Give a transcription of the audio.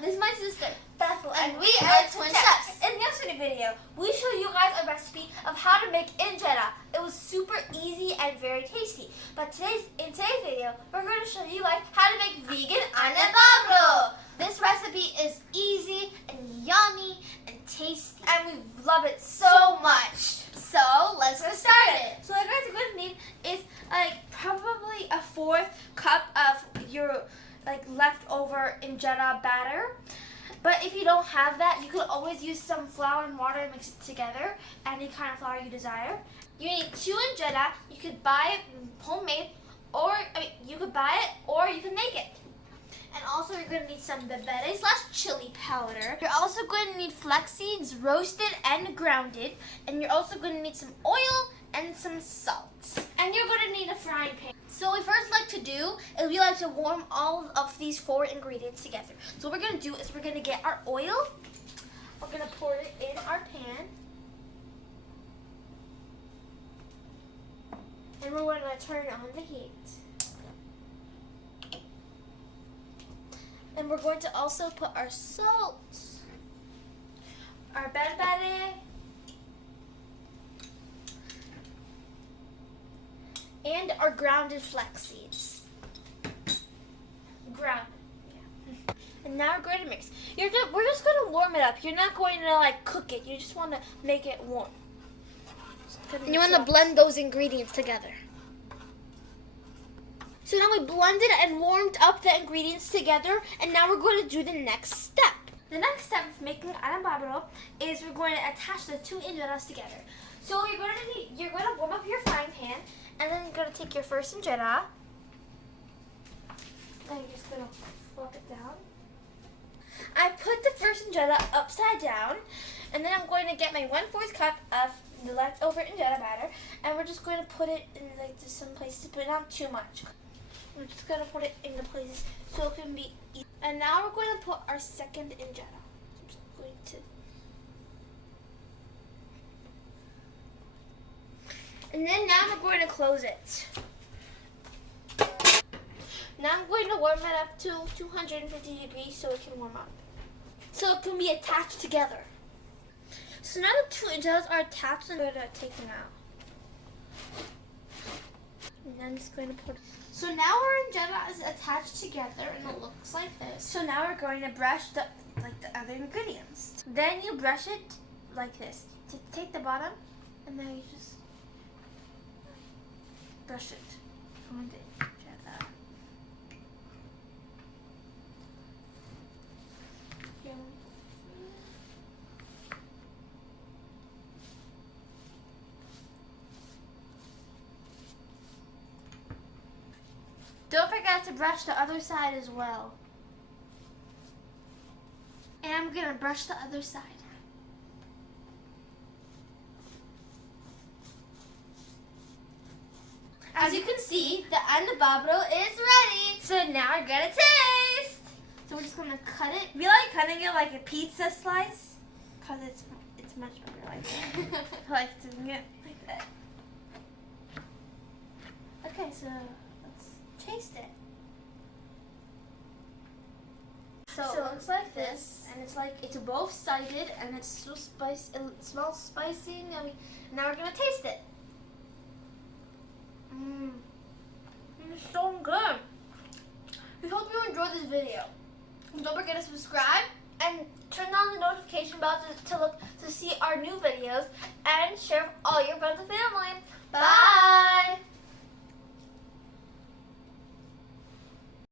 This is my sister, Bethel, and we are TheTwinChefs. In yesterday's video, we showed you guys a recipe of how to make Ingera. It was super easy and very tasty. But in today's video, we're going to show you guys how to make vegan Anebabro. This recipe is easy and yummy and tasty. And we love it so much. So let's get started. So what you're going to need is probably a 4th cup of your leftover Ingera batter. But if you don't have that, you could always use some flour and water and mix it together. Any kind of flour you desire. You need 2 Ingera. You could buy it homemade, you could buy it or you can make it. And also you're going to need some Bebere / chili powder. You're also going to need Flexseeds roasted and grounded. And you're also going to need some oil and some salt. And you're going to need a frying pan. So what we first like to do is we like to warm all of these 4 ingredients together. So what we're going to do is we're going to get our oil. We're going to pour it in our pan. And we're going to turn on the heat. And we're going to also put our salt, our bebere, and our grounded flax seeds. Ground. Yeah. And now we're going to mix. We're just going to warm it up. You're not going to cook it. You just want to make it warm. And you want to blend those ingredients together. So now we blended and warmed up the ingredients together, and now we're going to do the next step. The next step of making Anebabro is we're going to attach the 2 Ingeras together. So you're going to warm up your frying pan, and then you're going to take your first Ingera, and you're just going to flip it down. I put the first Ingera upside down, and then I'm going to get my 1/4 cup of the leftover Ingera batter, and we're just going to put it in some places, but not too much. We're just going to put it into places so it can be easy. And now we're going to put our second Ingera. I'm just going to... And then now we're going to close it. Now I'm going to warm it up to 250 degrees so it can warm up. So it can be attached together. So now the 2 Ingeras are attached, and I'm going to take them out. And I'm just going to put... So now our Ingera is attached together, and it looks like this. So now we're going to brush the other ingredients. Then you brush it like this. To take the bottom, and then you just brush it on the Ingera. Don't forget to brush the other side as well. And I'm going to brush the other side. As you can see, the Anebabro is ready. So now we're going to taste. So we're just going to cut it. We like cutting it like a pizza slice because it's much better like that. I like doing it like that. Okay, so taste it. So it looks like this, and it's both sided, and it's so spicy. It smells spicy. Now we're gonna taste it. It's so good. We hope you enjoyed this video. And don't forget to subscribe and turn on the notification bell to see our new videos, and share with all your friends and family. Bye.